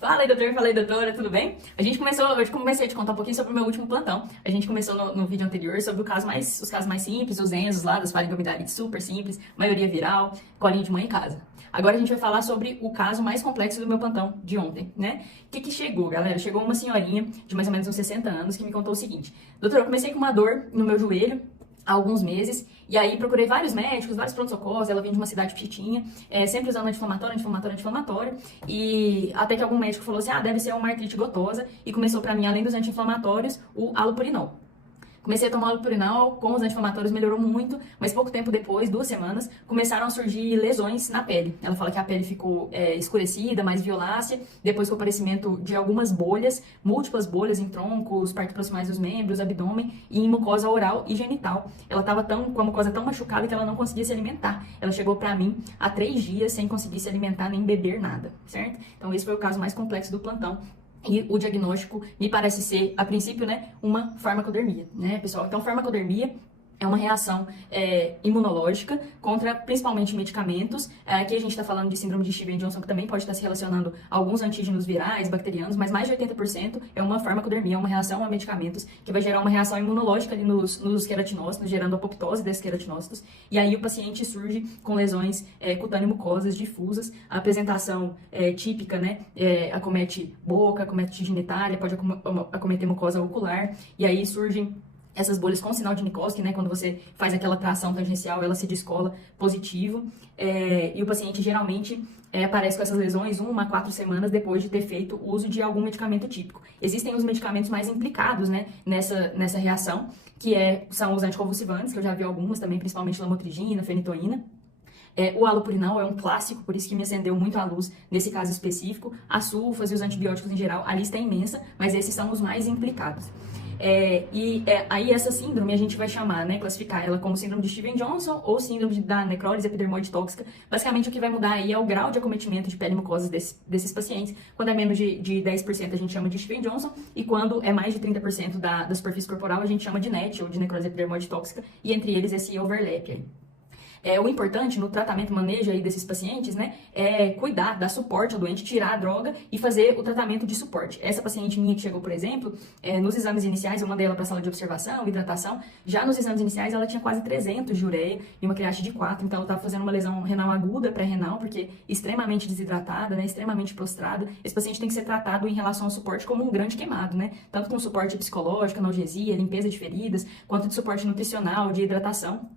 Fala aí, doutora, tudo bem? Hoje comecei a te contar um pouquinho sobre o meu último plantão. A gente começou no vídeo anterior sobre os casos mais simples, os enzos lá das faringomidarites super simples, maioria viral, colinho de mãe em casa. Agora a gente vai falar sobre o caso mais complexo do meu plantão de ontem, né? O que chegou, galera? Chegou uma senhorinha de mais ou menos uns 60 anos que me contou o seguinte: doutora, eu comecei com uma dor no meu joelho há alguns meses, e aí procurei vários médicos, vários pronto-socorros, ela vinha de uma cidade pequenininha, sempre usando anti-inflamatório, e até que algum médico falou assim, deve ser uma artrite gotosa, e começou pra mim, além dos anti-inflamatórios, o halopurinol. Comecei a tomar halopurinol com os anti-inflamatórios, melhorou muito, mas pouco tempo depois, 2 semanas, começaram a surgir lesões na pele. Ela fala que a pele ficou escurecida, mais violácea, depois com o aparecimento de algumas bolhas, múltiplas bolhas em troncos, partes proximais dos membros, abdômen e em mucosa oral e genital. Ela estava com a mucosa tão machucada que ela não conseguia se alimentar. Ela chegou pra mim há 3 dias sem conseguir se alimentar nem beber nada, certo? Então esse foi o caso mais complexo do plantão. E o diagnóstico me parece ser, a princípio, né, uma farmacodermia, né, pessoal? Então, farmacodermia é uma reação imunológica contra, principalmente, medicamentos. Aqui a gente está falando de síndrome de Stevens-Johnson, que também pode estar se relacionando a alguns antígenos virais, bacterianos, mas mais de 80% é uma farmacodermia, uma reação a medicamentos, que vai gerar uma reação imunológica ali nos queratinócitos, gerando apoptose desses queratinócitos. E aí o paciente surge com lesões cutâneo-mucosas difusas. A apresentação típica, né, acomete boca, acomete genitália, pode acometer mucosa ocular, e aí surgem essas bolhas com sinal de Nikolsky, né, quando você faz aquela tração tangencial, ela se descola positivo, e o paciente geralmente aparece com essas lesões 1 a 4 semanas depois de ter feito o uso de algum medicamento típico. Existem os medicamentos mais implicados, né, nessa reação, que são os anticonvulsivantes, que eu já vi algumas também, principalmente lamotrigina, fenitoína. O halopurinol é um clássico, por isso que me acendeu muito a luz nesse caso específico. As sulfas e os antibióticos em geral, a lista é imensa, mas esses são os mais implicados. Aí essa síndrome a gente vai chamar, né, classificar ela como síndrome de Stevens-Johnson ou síndrome da necrólise epidermoide tóxica. Basicamente o que vai mudar aí é o grau de acometimento de pele e mucosas desses pacientes. Quando é menos de 10% a gente chama de Stevens-Johnson, e quando é mais de 30% da superfície corporal a gente chama de NET, ou de necrólise epidermoide tóxica, e entre eles esse overlap aí. O importante no tratamento e manejo aí desses pacientes, né, é cuidar, dar suporte ao doente, tirar a droga e fazer o tratamento de suporte. Essa paciente minha que chegou, por exemplo, nos exames iniciais, eu mandei ela para a sala de observação, hidratação. Já nos exames iniciais, ela tinha quase 300 de ureia e uma creatinina de 4, então ela estava fazendo uma lesão renal aguda, pré-renal, porque extremamente desidratada, né, extremamente prostrada. Esse paciente tem que ser tratado em relação ao suporte como um grande queimado, né, tanto com suporte psicológico, analgesia, limpeza de feridas, quanto de suporte nutricional, de hidratação.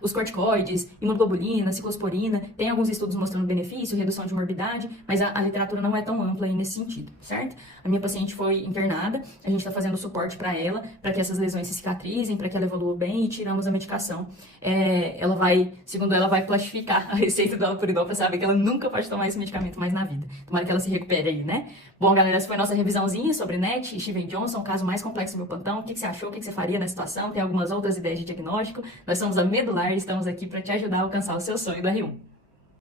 Os corticoides, imunoglobulina, ciclosporina, tem alguns estudos mostrando benefício, redução de morbidade, mas a literatura não é tão ampla aí nesse sentido, certo? A minha paciente foi internada, a gente está fazendo suporte para ela, para que essas lesões se cicatrizem, para que ela evolua bem, e tiramos a medicação. Segundo ela, vai plastificar a receita do halopurinol para saber que ela nunca pode tomar esse medicamento mais na vida. Tomara que ela se recupere aí, né? Bom, galera, essa foi a nossa revisãozinha sobre NET e Stevens-Johnson, o caso mais complexo do meu plantão. O que você achou? O que você faria na situação? Tem algumas outras ideias de diagnóstico? Nós somos a Medular e estamos aqui para te ajudar a alcançar o seu sonho do R1.